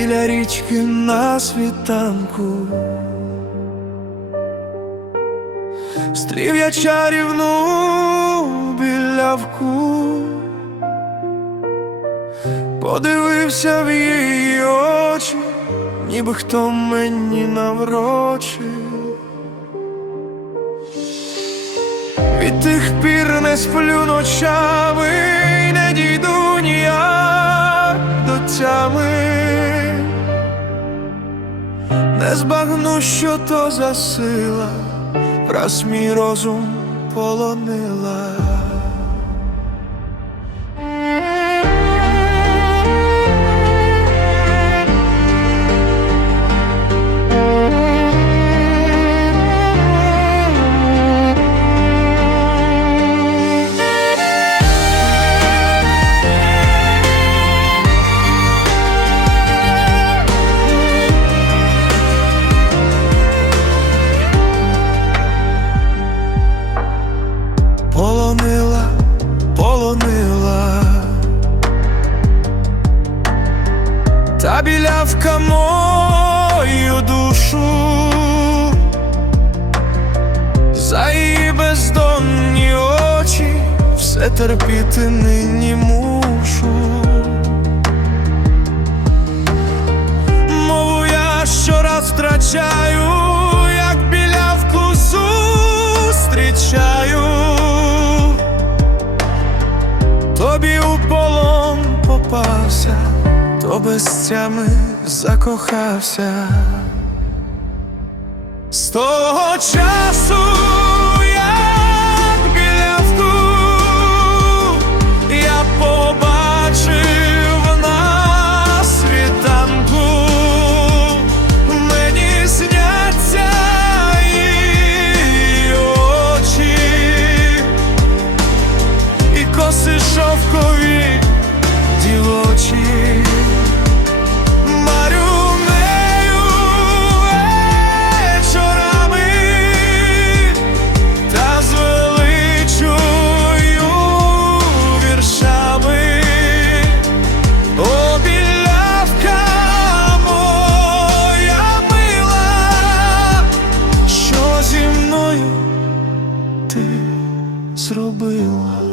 свічки на світанку, стрів я чарівну білявку, подивився в її очі, ніби хто мені наврочив. Від тих пір не сплю ночами, не дійду ніяк до тями, не збагну, що то за сила, раз мій розум полонила. Та білявка мою душу, за її бездонні очі все терпіти нині мушу. Мову я щораз втрачаю, як білявку зустрічаю. Тобі у полон попався, то без тями закохався. З того часу, що